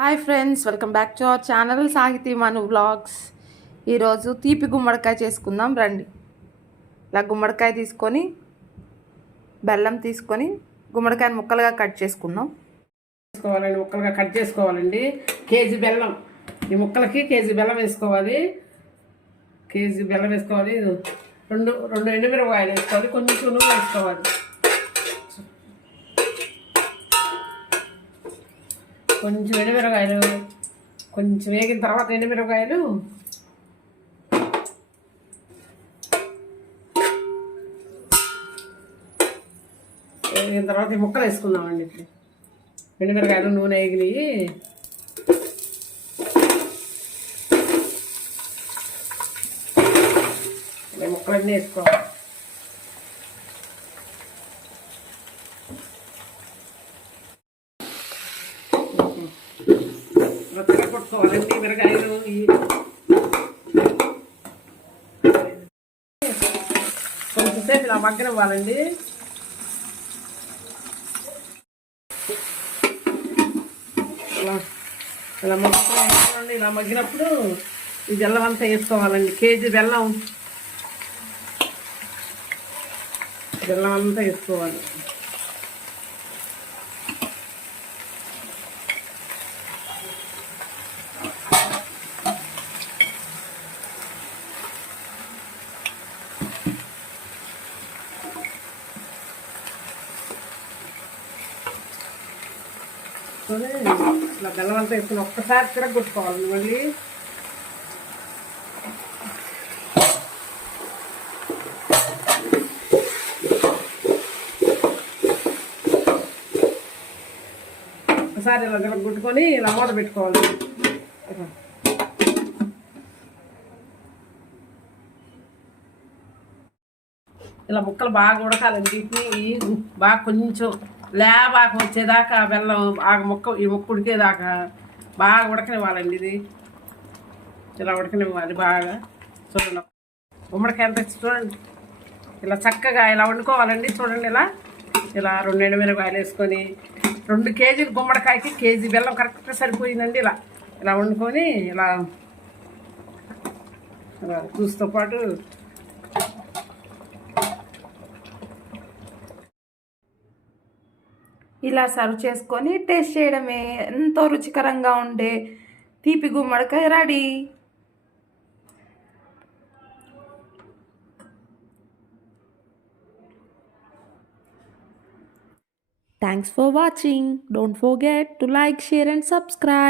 Hi friends, welcome back to our channel సాహితీ మను vlogs. ఈరోజు తీపి గుమ్మడికాయ చేసుకుందాం రండి. ఇలా గుమ్మడికాయ తీసుకొని బెల్లం తీసుకొని గుమ్మడికాయని ముక్కలుగా కట్ చేసుకుందాం. ముక్కలుగా కట్ చేసుకోవాలండి. కేజీ బెల్లం, ఈ ముక్కలకి కేజీ బెల్లం వేసుకోవాలి. రెండు ఎండుమిరపకాయలు వేసుకోవాలి. కొంచెం నూనె వేసుకోవాలి. కొంచెం ఎండుమిరపకాయలు కొంచెం వేగిన తర్వాత ఎండుమిరపకాయలు వేగిన తర్వాత ఈ ముక్కలు వేసుకుందామండి. ఇప్పుడు ఎండుమిరపకాయలు నూనె వేగినాయి. ముక్కలన్నీ వేసుకోవాలి. కొట్టుకోవాలండి మిరగాయలు. కొంచెంసేపు ఇలా మగ్గనివ్వాలండి. ఇలా మగ్గినప్పుడు ఈ బెల్లం అంతా వేసుకోవాలండి. కేజీ బెల్లం అంతా వేసుకోవాలి. ఇలా బెల్లం అంతా వేసుకుని ఒక్కసారి తిరగొట్టుకోవాలి. మళ్ళీ ఒకసారి ఇలా తిరగొట్టుకొని ఇలా మూత పెట్టుకోవాలి. ఇలా ముక్కలు బాగా ఉడకాలండి. వీటిని బాగా కొంచెం లేబాక వచ్చేదాకా బెల్లం ఈ ముక్క ఉడికేదాకా బాగా ఉడకనివ్వాలండి. ఇది ఇలా ఉడకనివ్వాలి బాగా. చూడండి, గుమ్మడికాయ ఎంత చూడండి, ఇలా చక్కగా ఇలా వండుకోవాలండి. చూడండి, ఇలా 2 ఎండుమిరపకాయలు వేసుకొని 2 కేజీలు గుమ్మడికాయకి కేజీ బెల్లం కరెక్ట్గా సరిపోయిందండి. ఇలా వండుకొని ఇలా జ్యూస్తో పాటు ఇలా సర్వ్ చేసుకొని టేస్ట్ చేయడమే. ఎంతో రుచికరంగా ఉండే తీపి గుమ్మడికాయ ready. Thanks for watching. Don't forget to like, share and subscribe.